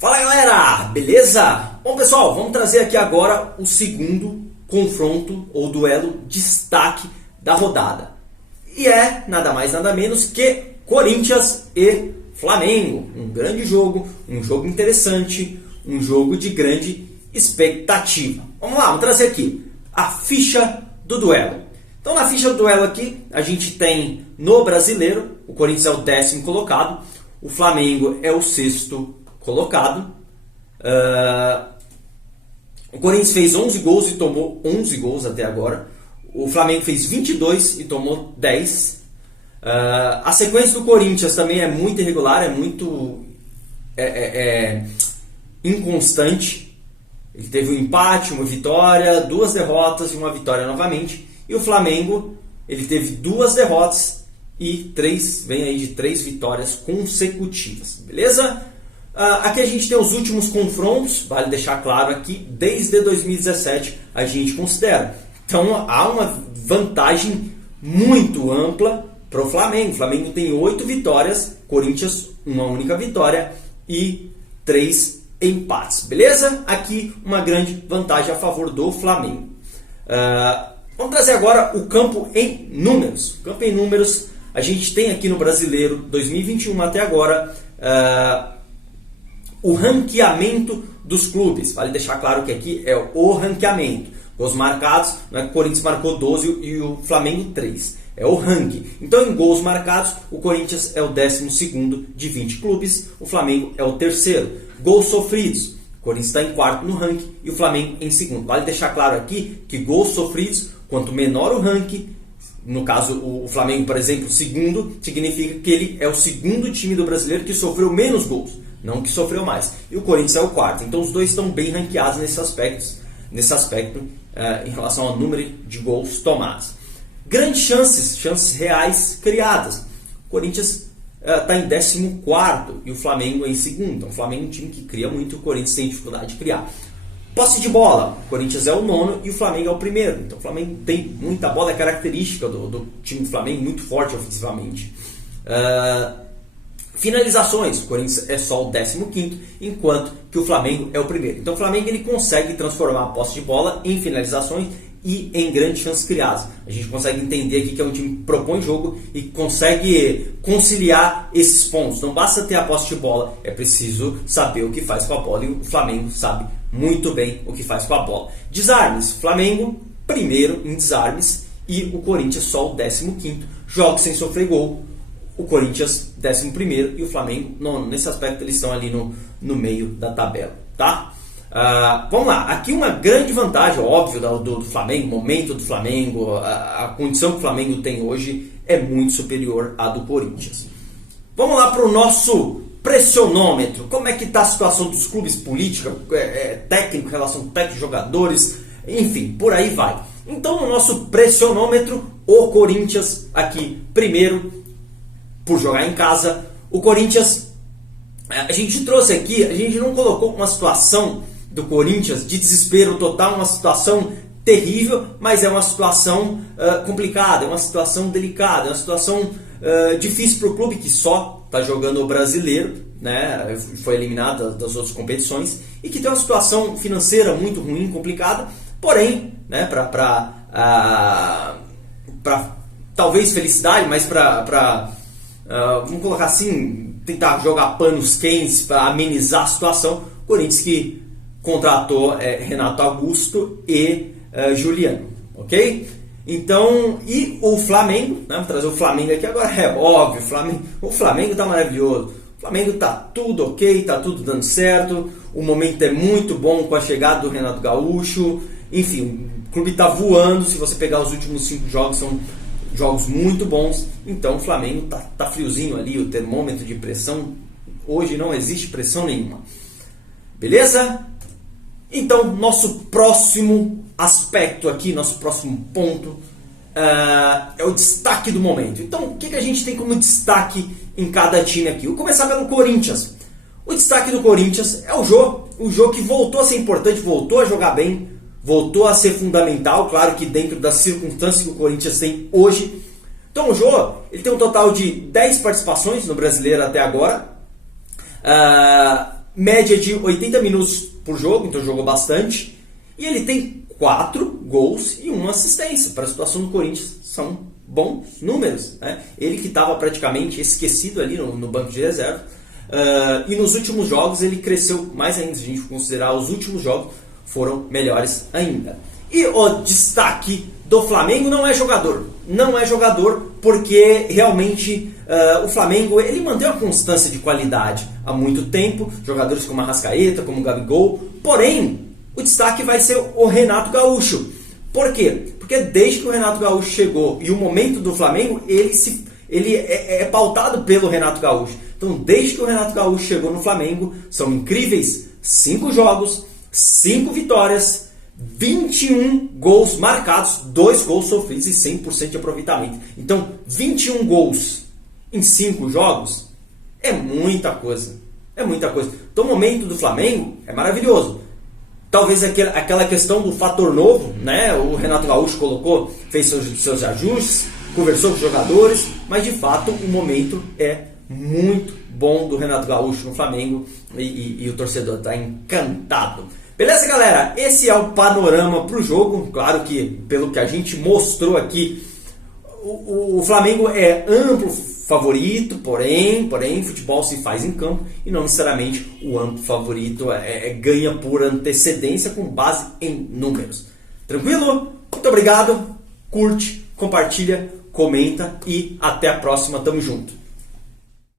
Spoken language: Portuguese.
Fala galera, beleza? Bom pessoal, vamos trazer aqui agora o segundo confronto ou duelo destaque da rodada. E é nada mais nada menos que Corinthians e Flamengo. Um grande jogo, um jogo interessante, um jogo de grande expectativa. Vamos lá, vamos trazer aqui a ficha do duelo. Então na ficha do duelo aqui a gente tem no Brasileiro, o Corinthians é o 10º colocado, o Flamengo é o 6º colocado. O Corinthians fez 11 gols e tomou 11 gols até agora. O Flamengo fez 22 e tomou 10. A sequência do Corinthians também é muito irregular, é muito inconstante. Ele teve um empate, uma vitória, 2 derrotas e uma vitória novamente. E o Flamengo, ele teve 2 derrotas e vem aí de 3 vitórias consecutivas, beleza? Aqui a gente tem os últimos confrontos, vale deixar claro aqui, desde 2017 a gente considera. Então há uma vantagem muito ampla para o Flamengo. O Flamengo tem 8 vitórias, Corinthians uma única vitória e 3 empates, beleza? Aqui uma grande vantagem a favor do Flamengo. Vamos trazer agora o campo em números. O campo em números a gente tem aqui no Brasileiro 2021 até agora o ranqueamento dos clubes. Vale deixar claro que aqui é o ranqueamento. Gols marcados, não é que o Corinthians marcou 12 e o Flamengo 3. É o ranking. Então em gols marcados, o Corinthians é o 12º de 20 clubes, o Flamengo é o 3º. Gols sofridos, o Corinthians está em 4º no ranking e o Flamengo em 2º. Vale deixar claro aqui que gols sofridos, quanto menor o ranking, no caso o Flamengo, por exemplo, 2º, significa que ele é o 2º time do Brasileiro que sofreu menos gols, não que sofreu mais. E o Corinthians é o 4º. Então os dois estão bem ranqueados nesse aspecto em relação ao número de gols tomados. Grandes chances reais criadas. O Corinthians está em 14º e o Flamengo em 2º. Então o Flamengo é um time que cria muito, o Corinthians tem dificuldade de criar. Posse de bola, o Corinthians é o 9º e o Flamengo é o 1º. Então o Flamengo tem muita bola, é característica do time do Flamengo, muito forte ofensivamente. Finalizações, o Corinthians é só o 15º, enquanto que o Flamengo é o 1º. Então o Flamengo ele consegue transformar a posse de bola em finalizações e em grandes chances criadas. A gente consegue entender aqui que é um time que propõe jogo e consegue conciliar esses pontos. Não basta ter a posse de bola, é preciso saber o que faz com a bola, e o Flamengo sabe muito bem o que faz com a bola. Desarmes, Flamengo 1º em desarmes e o Corinthians só o 15º. Jogos sem sofrer gol, o Corinthians 11º e o Flamengo 9º. Nesse aspecto eles estão ali no meio da tabela, tá? Vamos lá, aqui uma grande vantagem, óbvio, do Flamengo, o momento do Flamengo, a condição que o Flamengo tem hoje é muito superior à do Corinthians. Vamos lá para o nosso pressionômetro. Como é que está a situação dos clubes, política, técnico, relação técnico-jogadores, enfim, por aí vai. Então no nosso pressionômetro, o Corinthians aqui primeiro, por jogar em casa. O Corinthians, a gente trouxe aqui, a gente não colocou uma situação do Corinthians de desespero total, uma situação terrível, mas é uma situação complicada, é uma situação delicada, é uma situação difícil para o clube que só está jogando o Brasileiro, né? Foi eliminado das outras competições e que tem uma situação financeira muito ruim, complicada, porém, né, para talvez felicidade, mas vamos colocar assim, tentar jogar panos quentes para amenizar a situação. Corinthians que contratou Renato Augusto e Juliano, ok? Então, e o Flamengo, né? Vou trazer o Flamengo aqui agora, é óbvio, o Flamengo está maravilhoso, o Flamengo está tudo ok, está tudo dando certo, o momento é muito bom com a chegada do Renato Gaúcho, enfim, o clube está voando. Se você pegar os últimos 5 jogos, são jogos muito bons. Então o Flamengo tá friozinho ali, o termômetro de pressão, hoje não existe pressão nenhuma, beleza? Então nosso próximo aspecto aqui, nosso próximo ponto é o destaque do momento. Então o que a gente tem como destaque em cada time aqui? Vou começar pelo Corinthians. O destaque do Corinthians é o Jô que voltou a ser importante, voltou a jogar bem, voltou a ser fundamental, claro que dentro das circunstâncias que o Corinthians tem hoje. Então o Jô, ele tem um total de 10 participações no Brasileiro até agora. média de 80 minutos por jogo, então jogou bastante. E ele tem 4 gols e 1 assistência. Para a situação do Corinthians, são bons números, né? Ele que estava praticamente esquecido ali no banco de reserva. E nos últimos jogos ele cresceu mais ainda. Se a gente considerar os últimos jogos, foram melhores ainda. E o destaque do Flamengo não é jogador. Não é jogador porque realmente o Flamengo ele mantém uma constância de qualidade há muito tempo. Jogadores como a Arrascaeta, como o Gabigol. Porém, o destaque vai ser o Renato Gaúcho. Por quê? Porque desde que o Renato Gaúcho chegou e o momento do Flamengo, ele é pautado pelo Renato Gaúcho. Então, desde que o Renato Gaúcho chegou no Flamengo, são incríveis 5 jogos, 5 vitórias, 21 gols marcados, 2 gols sofridos e 100% de aproveitamento. Então, 21 gols em 5 jogos é muita coisa. É muita coisa. Então, o momento do Flamengo é maravilhoso. Talvez aquela questão do fator novo, né? O Renato Gaúcho fez seus ajustes, conversou com os jogadores, mas de fato o momento é muito bom do Renato Gaúcho no Flamengo e o torcedor está encantado. Beleza, galera? Esse é o panorama para o jogo. Claro que, pelo que a gente mostrou aqui, o Flamengo é amplo favorito, porém, futebol se faz em campo e não necessariamente o amplo favorito ganha por antecedência com base em números. Tranquilo? Muito obrigado. Curte, compartilha, comenta e até a próxima. Tamo junto.